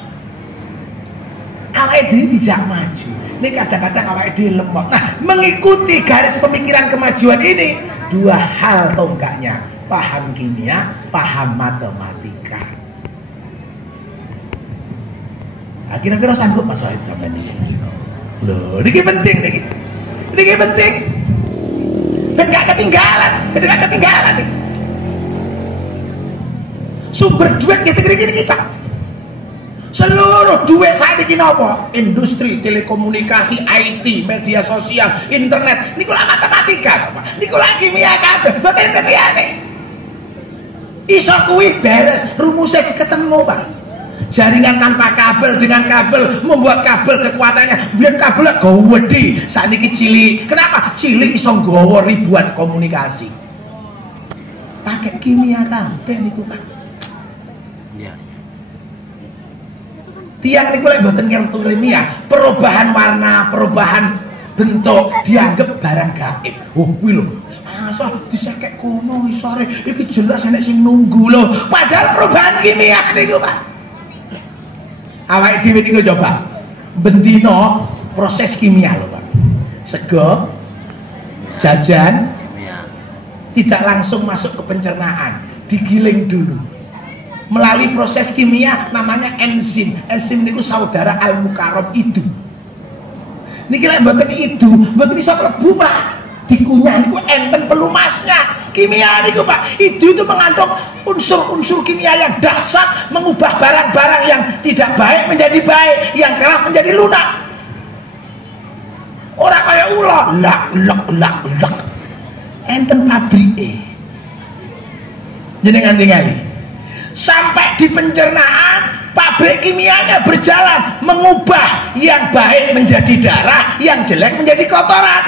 Awake dhewe tidak maju. Ini kadang-kadang awake dhewe lemot. Nah, mengikuti garis pemikiran kemajuan ini dua hal tonggaknya, paham kimia, paham matematika. Nah, kira-kira sanggup Mas Wahid sampeyan iki? Loh, ini penting niki. Ini penting. Ben gak ketinggalan, Sumber duit gini kita. Seluruh duit saat ini apa? Industri, telekomunikasi, IT, media sosial, internet. Ini kula matematika, Pak. Ini kula kimia kabeh. Mboten terliane. Iso kuwi beres, rumusnya ketemu, Pak. Jaringan tanpa kabel dengan kabel, membuat kabel kekuatannya biar kabelnya gede. Saat ini cilik. Kenapa? Cilik iso nggawa ribuan komunikasi. Pakai kimia kabeh niku, Pak. Tiang niku lek mboten ngerti ilmiah, perubahan warna, perubahan bentuk dianggap barang gaib. Oh kuwi lho, masa disekek kono isore iki jelas enek sing nunggu lho. Padahal perubahan kimia niku, Pak. Awake dhewe niku coba bendino proses kimia lho, Pak. Sego jajan tidak langsung masuk ke pencernaan, digiling dulu. Melalui proses kimia namanya enzim. Enzim niku saudara al-mukarrab itu. Niki lek mboten itu, mboten bisa mlebu, Pak. Dikunyah niku enten pelumasnya. Kimia niku, Pak. Itu mengandung unsur-unsur kimia yang dahsyat mengubah barang-barang yang tidak baik menjadi baik, yang keras menjadi lunak. Orang kaya ulah lak enten pabrike jenengan tingali sampai di pencernaan pabrik kimianya berjalan mengubah yang baik menjadi darah, yang jelek menjadi kotoran.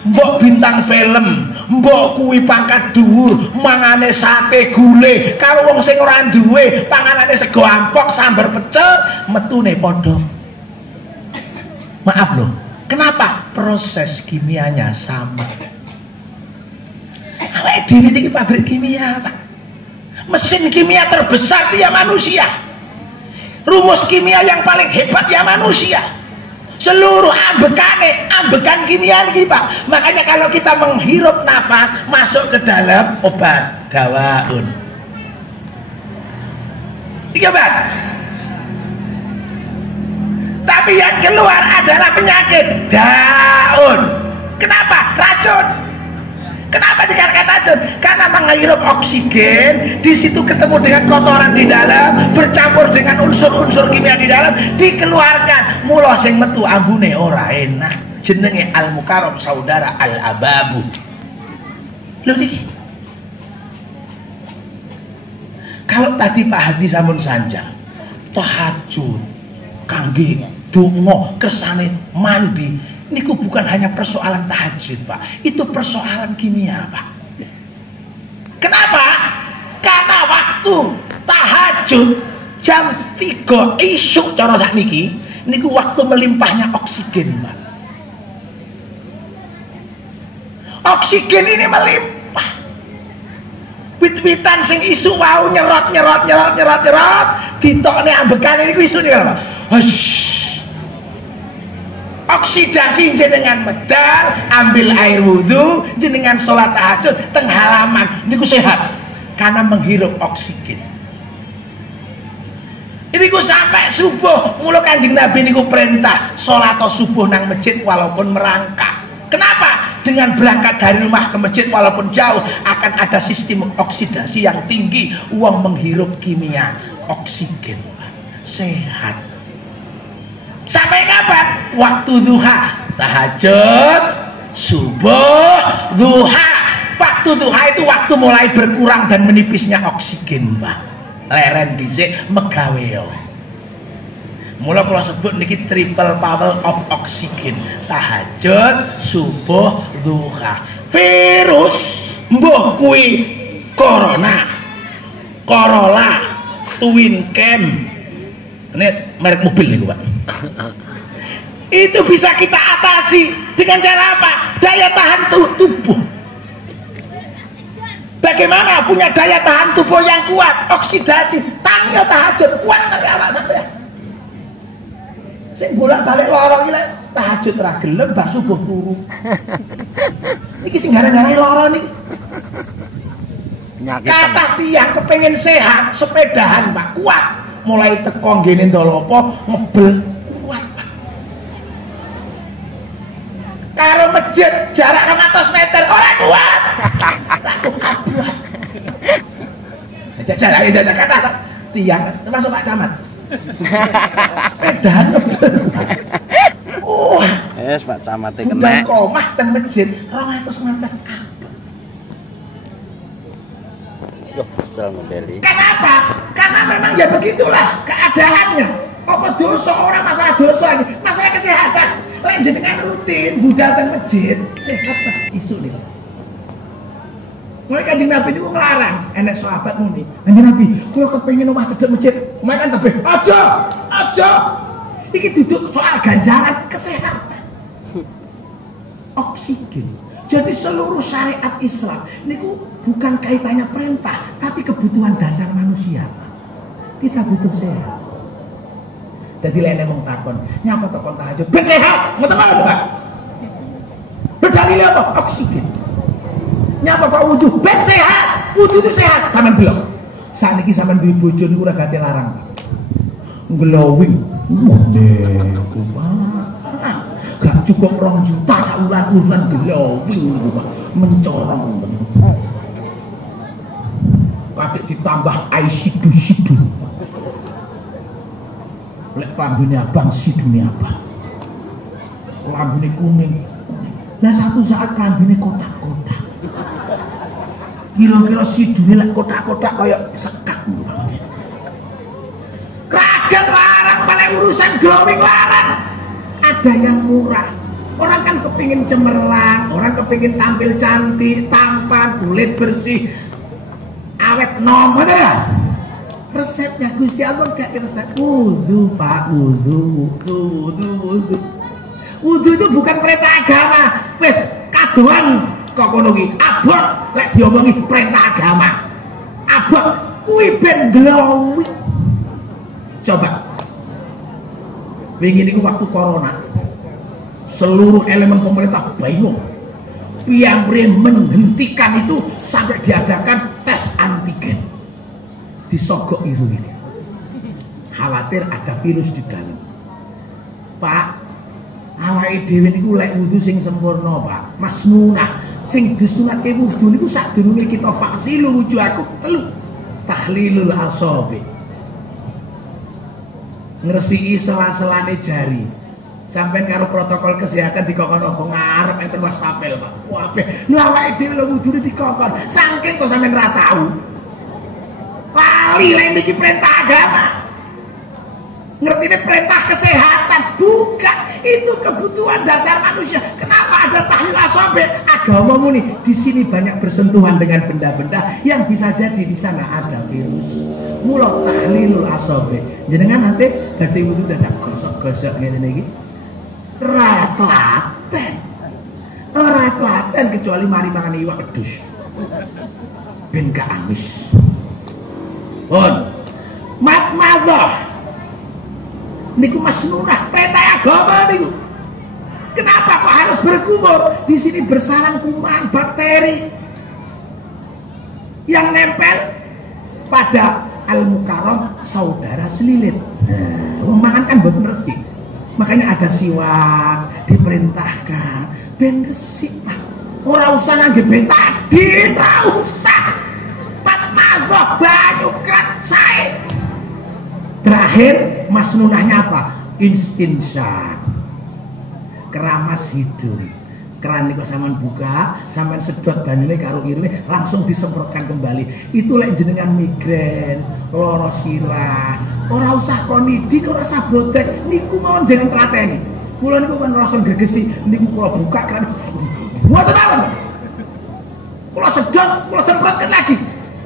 Mbok bintang film, mbok kuwi pangkat dhuwur, mangane sate gulai, karo wong sing ora duwe panganane sego ampok sambar pecel, metune padha. Maaf loh, kenapa? Proses kimianya sama. Awake dhewe iki pabrik kimia, Pak. Mesin kimia terbesar dia manusia. Rumus kimia yang paling hebat ya manusia. Seluruh ambekan kimia ini, Pak. Makanya kalau kita menghirup nafas masuk ke dalam obat dawaun. Iya, Pak. Tapi yang keluar adalah penyakit daun. Kenapa? Racun. Kenapa dikatakan racun? Karena menghirup oksigen, di situ ketemu dengan kotoran di dalam, bercampur dengan unsur-unsur kimia di dalam, dikeluarkan. Mula sing metu ambune ora enak. Jenenge Al-Mukarram saudara Al-Ababu. Lho niki. Kalau tadi Pak Hadi sampun sanja, tahajud, kangge donga kersane mandi. Niku bukan hanya persoalan tahajud, Pak. Itu persoalan kimia, Pak. Kenapa? Karena waktu tahajud jam 3 isuk cara sakniki niku waktu melimpahnya oksigen, Pak. Oksigen ini melimpah. Wit-witan sing isuk wau nyerot ditokne ambekane niku isuk niku, Pak. Hush. Oksidasi jenengan medal, ambil air wudhu, jenengan sholat tahajud teng halaman niku sehat karena menghirup oksigen. Ini ku sampai subuh, mula Kanjeng Nabi niku perintah sholat subuh nang masjid walaupun merangkak. Kenapa? Dengan berangkat dari rumah ke masjid walaupun jauh akan ada sistem oksidasi yang tinggi, uang menghirup kimia oksigen, sehat. Sampai kapan? Waktu duha, tahajud, subuh, duha. Waktu duha itu waktu mulai berkurang dan menipisnya oksigen, Pak. Leren dhisik megawe. Mula kula sebut niki triple power of oksigen. Tahajud, subuh, duha. Virus mbuh kuwi corona, Corolla, Twin Cam. Ini merek mobil nih, Pak. Itu bisa kita atasi dengan cara apa? Daya tahan tubuh. Bagaimana punya daya tahan tubuh yang kuat? Oksidasi, tangyo tahajud kuat kali awak sampean. Sing bolak-balik lorong iki tahajud ra gelem bar subuh turu. Iki sing gara-gara loro niki. Kata tiyang kepengin sehat, sepedahan, Pak, kuat. Mulai teko ngene ndolopo ngebel kuat, Pak. Karo masjid jarak 100 meter ora kuat. Jarak itu kata tiang termasuk Pak Camat. Sepedahan ngebel. Yes, Pak Camat kena. Bukan komah teng masjid 200 meter. Loh, kesel ngebeli. Kenapa? Karena memang ya begitulah keadaannya. Apa dosa orang masalah dosa ini, masalah kesehatan. Lek jenengan rutin budal teng masjid, sehat Pak isu nih. Mulai Kanjeng Nabi niku nglarang, enek sahabat muni. Kanjeng Nabi, kula kepengin omah cedhek masjid, omahe kan tebih. Aja. Iki duduk soal ganjaran kesehatan. Oksigen. Jadi seluruh syariat Islam niku bukan kaitannya perintah, tapi kebutuhan dasar manusia. Kita butuh sehat. Jadi lainnya mung takon, nyapa takon tahajud, ben sehat, ngoten lho, Pak. Berdalil apa? Oksigen. Nyapa Pak wudu, ben sehat, wudu itu sehat, sampean belum. Sakniki sampean duwe bojo niku ora ganti larang. Glowing. Wah, niku Pak. Gak cukup 2 juta saulan glowing niku Pak. Mencorong. pakai ditambah air sidu-sidu. Lek klambine abang sidune abang. Klambine kuning. Nah satu saat klambine kotak-kotak. Kira-kira sidune lek kotak-kotak kaya sekak. Kaget larang paling urusan glowing larang. Ada yang murah. Orang kan kepingin cemerlang, orang kepingin tampil cantik, tampan, kulit bersih, awet nom, betul ya? Resepnya Gusti Allah gak resep. Wudu pak, wudu. Wudu itu bukan perintah agama. Wes kadoan kok ngono iki. Abot lek diomongi perintah agama. Abot kuwi ben glowing. Coba. Wingi niku waktu corona. Seluruh elemen pemerintah bingung. Yang menghentikan itu sampai diadakan tes antigen. Disogok irung ini. Khawatir ada virus di dalam. Pak, awake dhewe niku lek wudu sing sempurna, Pak. Masnunah sing disunatke wudu niku sadurunge kita faksilu wujuhakum telu. Tahlilul asabi. Ngresiki sela-selane jari. Sampai karo protokol kesehatan dikokon apa ngarep enten wastafel, Pak. Wabe, lha awake dhewe lho wudune dikokon. Saking kok sampean ra tau. Lali lek iki perintah agama. Ngertine perintah kesehatan, bukan itu kebutuhan dasar manusia. Kenapa ada tahlil asabe? Agama muni di sini banyak bersentuhan dengan benda-benda yang bisa jadi di sana ada virus. Mula tahlilul asabe. Jenengan nanti badhe wudu dadak gosok-gosok ngene iki. Ora telaten kecuali mari mangan iwak pedus. Ben gak amis. Pun matmadzah niku masnunah perintah agama niku. Kenapa kok harus berkumur? Di sini bersarang kuman bakteri yang nempel pada al-mukarram saudara selilit. Nah, makan kan boten resik. Makanya ada siwak diperintahkan ben resik, Pak. Ora usah ngangge betadin, ora usah. Matmadzah banyu kerat sae. Terakhir masnunahnya apa? Istinsyak. Keramas hidung. Keran niku sampean buka, sampean sedot banyune karo irunge langsung disemprotkan kembali. Itu lek jenengan migrain, lara sirah, ora usah konidi, ora usah bodrek, niku mawon jangan tlateni. Kula niku kan langsung gegesi, niku kula buka keran. Mboten mawon. Kula sedot, kula semprotkan lagi.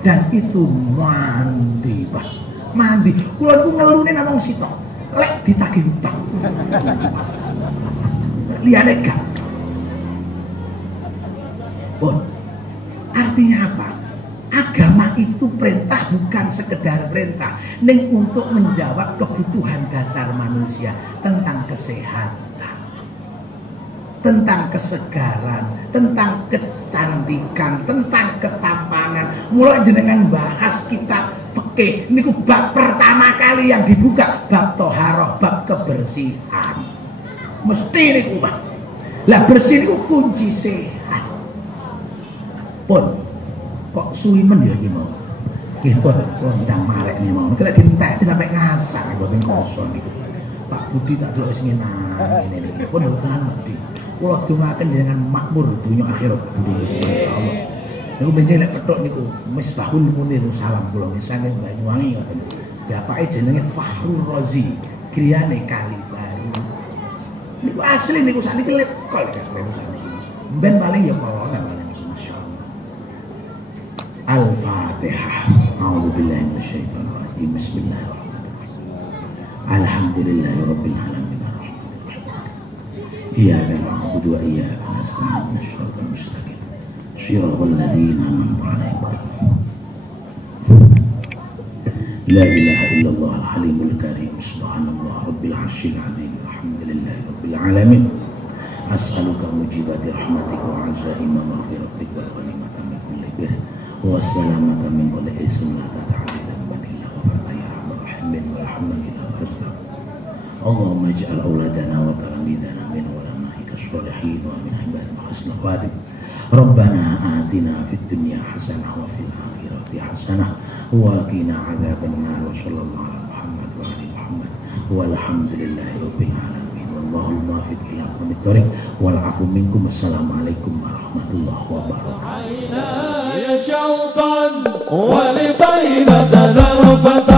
Dan itu mandi, Pak. Mandi. Kula niku ngelune namung sitok. Lek ditagih utang. Liyane gak. Oh, artinya apa? Agama itu perintah bukan sekedar perintah, ning untuk menjawab kebutuhan dasar manusia tentang kesehatan, tentang kesegaran, tentang kecantikan, tentang ketampanan. Mulai jenengan bahas kita fikih niku bab pertama kali yang dibuka bab toharoh, bab kebersihan. Mesti niku, Pak. Lah bersih niku kunci sehat. Pun kok suwimen ya iki mau. Nggih pun kula ndang marek nih mau. Nek dientek sampai ngasak mboten kosong niku. Pak Budi tak delok sing enak ngene iki. Pun mboten mesti. Kula dongaken dengan makmur dunya akhirat Budi Allah. Niku benjing nek petuk niku Misbahul Munir salam kula ngesane Banyuwangi ngoten. Bapake jenenge Fakhrul Razi, griyane Kali Baru. Niku asli niku sakniki lekol ya kula sakniki. Ben paling ya corona. Al-Fatihah. A'udzubillahi minasyaitonir rajim. Bismillahirrahmanirrahim. Alhamdulillahirabbil alamin. Iyyaka na'budu wa iyyaka nasta'in. Shiratal mustaqim. Shiratal ladzina an'amta 'alaihim. La ilaha illallah al-halimul karim. Subhanallah rabbil 'arsyil 'azim. Alhamdulillahi rabbil alamin. As'aluka mujibati rahmatika wa 'azaima maghfiratika wa ghanimata min kulli birr. Wassalamata min kulli ismin la ta'ala man illa ghafara ya arhamar rahimin warhamna ila rasul. Allahumma ij'al auladana wa talamidana min ulamaika sholihin wa min ibadika husnul khatim. Rabbana atina fid dunya hasanah wa fil akhirati hasanah wa qina adzabannar wa sallallahu ala Muhammad wa ali Muhammad walhamdulillahi rabbil alamin wallahul muwaffiq ila aqwamit thoriq wal afu minkum. Assalamualaikum warahmatullahi wabarakatuh. يا شوقا ولطيبة ذرفة